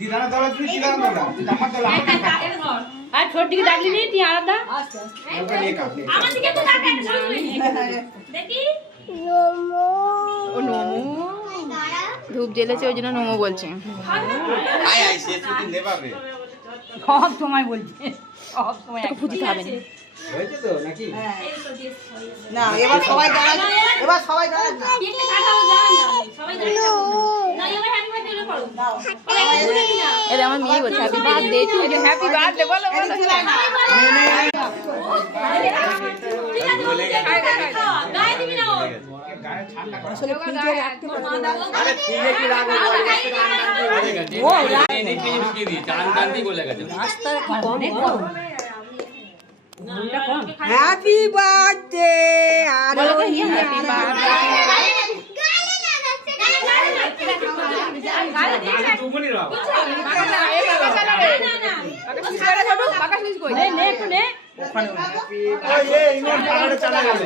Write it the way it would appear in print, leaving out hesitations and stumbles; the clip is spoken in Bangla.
দিদানা দলা তুই দিদানা দলা আমার দলা আর ছোটটিকে ডাকলি নি তুই আলাদা আমার দিকে তো তাকায় না দেখি ও নমো ধূপ জ্বেলেছে ওই জন্য নমো বলছে। আয় আয় সে ছুটি নেবাবে সব সময় বলছে সব সময় একটু ফুটিতে হবে না। হয়েছে তো নাকি না এবার সবাই দাঁড়ান, এবার সবাই দাঁড়ান। কেকটা কাটাও যায় না সবাই দাঁড়িয়ে যাও না এবার হ্যাপি বার্থডে করো এটা আমার মেয়ে বলছে happy birthday to you, happy birthday বলো বলো। গায়ে দিবি না ওর গায়ে ঠান্ডা করে আসলে ফ্রিজে রাখতে পারবো না। আরে ঠিক আছে রাখো হ্যাপি বার্থডে বলো তো হ্যাপি বার্থডে। তুমনি রাও বাকা সুইচ কই নে নে একটু নে ওখানে এই ইনোর পাড়াটা চালা গেল